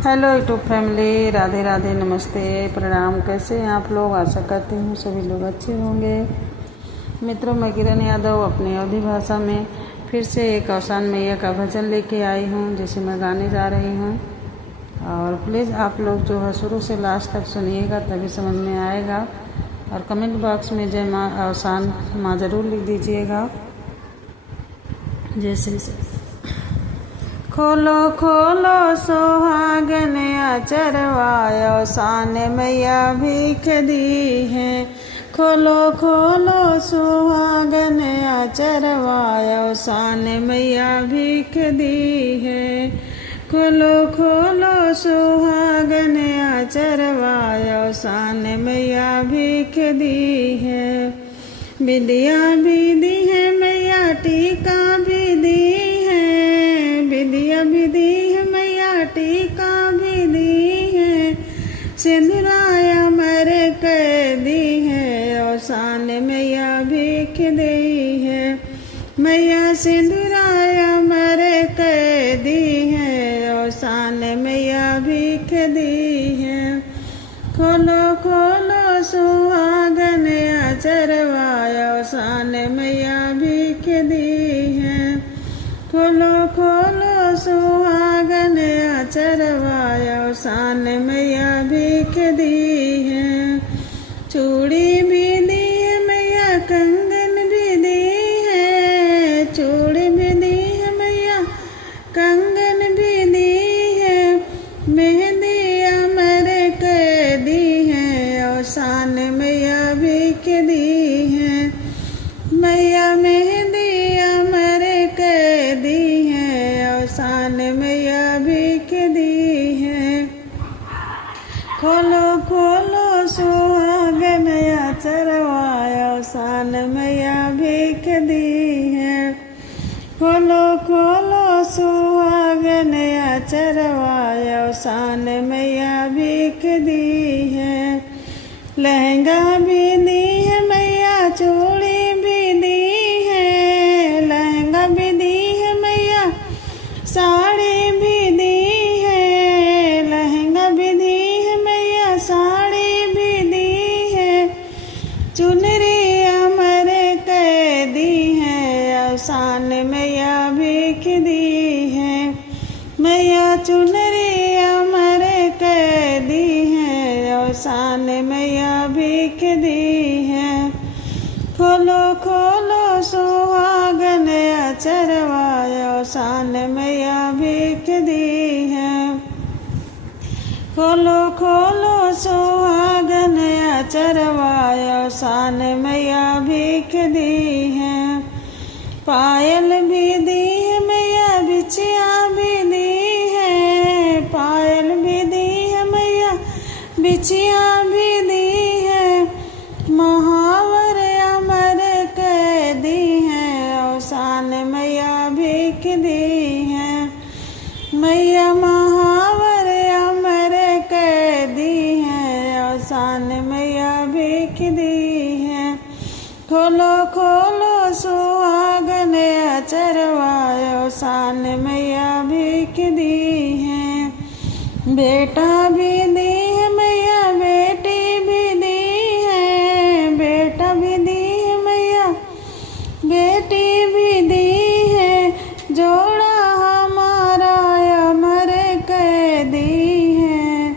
Hello YouTube family, Radhe Radhe, नमस्ते, प्रणाम। कैसे हैं आप लोग? आशा करती हूँ सभी लोग अच्छे होंगे। मित्रों, मैं किरण यादव अपनी अवधी भाषा में फिर से एक अवसान मैया का भजन लेके आई हूँ, जिसे मैं गाने जा रही हूँ। और प्लीज़ आप लोग जो है शुरू से लास्ट तक सुनिएगा, तभी समझ में आएगा। और कमेंट बॉक्स में जय माँ अवसान माँ ज़रूर लिख दीजिएगा। जैसे खोलो खोलो सुहागन अचरवा, अवसान मैया भीख दी है। खोलो खोलो सुहागन अचरवा, अवसान मैया भीख दी है। खोलो खोलो सुहागन अचरवा, अवसान मैया भीख दी है। विद्या भी दी है मैया, टीका भी दी है। विद्या भी दी है मैया, टीका भी दी है। सिंदूराया मर कर दी है, अवसान मैया भीख दी है। मैया सिंदूराया मर कर दी है, अवसान मैया भीख दी है। खोलो खोलो सुहागन अचरवा, अवसान मैया भीख दी है। खोलो खोलो सुहागन अचरवा, अवसान मैया भीख दी है। चूड़ी भी दी है मैया, कंगन भी दी है। चूड़ी भी दी है मैया, कंगन भी दी है। मेहंदी अमर कर दी है, अवसान मैया भीख दी है। मैया मेहंदी अमर कर दी है, अवसान मैया भीख दी है। खोलो खोलो सुहागन अचरवा, अवसान मैया भीख दी है। खोलो खोलो सुहागन अचरवा, अवसान मैया भीख दी है। लहंगा भी दी है मैया, चूड़ी भी दी है। लहंगा भी दी है मैया, साड़ी भी दी है। लहंगा भी दी है मैया, साड़ी भी दी है। चुनरी अमर कर दी है, अवसान मैया भीख दी है। मैया चुनरी अमर कर दी है, अवसान मैया भीख दी है। खोलो खोलो सुहागन अचरवा, अवसान मैया भीख दी है। खोलो खोलो सुहागन अचरवा, अवसान मैया भीख दी है। पायल भी दी है मैया, बिछिया भी दी है। पायल भी दी है मैया, बिछिया भी दी है। महावर अमर कर दी है, अवसान मैया भीख दी है। मैया महावर अमर कर दी है, अवसान मैया भीख दी है। खोलो खोलो सुहागन अचरवा, अवसान मैया भीख दी है। बेटा भी दी है मैया, बेटी भी दी है। बेटा भी दी है मैया, बेटी भी दी है। जोड़ा हमारा अमर कर दी है।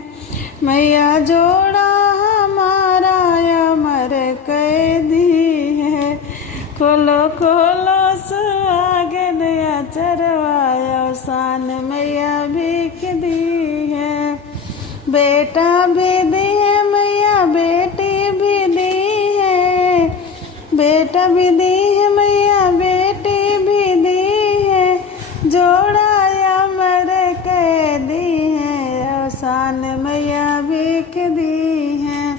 मैया जोड़ा हमारा अमर कर दी है। खोलो खोलो सुहागन अचरवा, अवसान मैया भीख दी है। बेटा भी दी है मैया, बेटी भी दी है। बेटा भी दी है मैया, बेटी भी दी है। जोड़ा अमर कर दी है, अवसान मैया भीख दी है।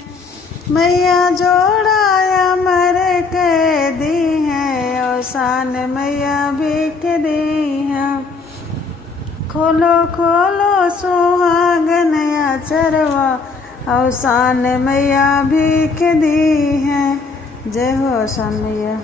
मैया जोड़ा अमर कर दी है, अवसान मैया भीख दी है। खोलो खोलो सुहागन अचरवा, अवसान मैया भीख दी है। जय हो अवसान मैया।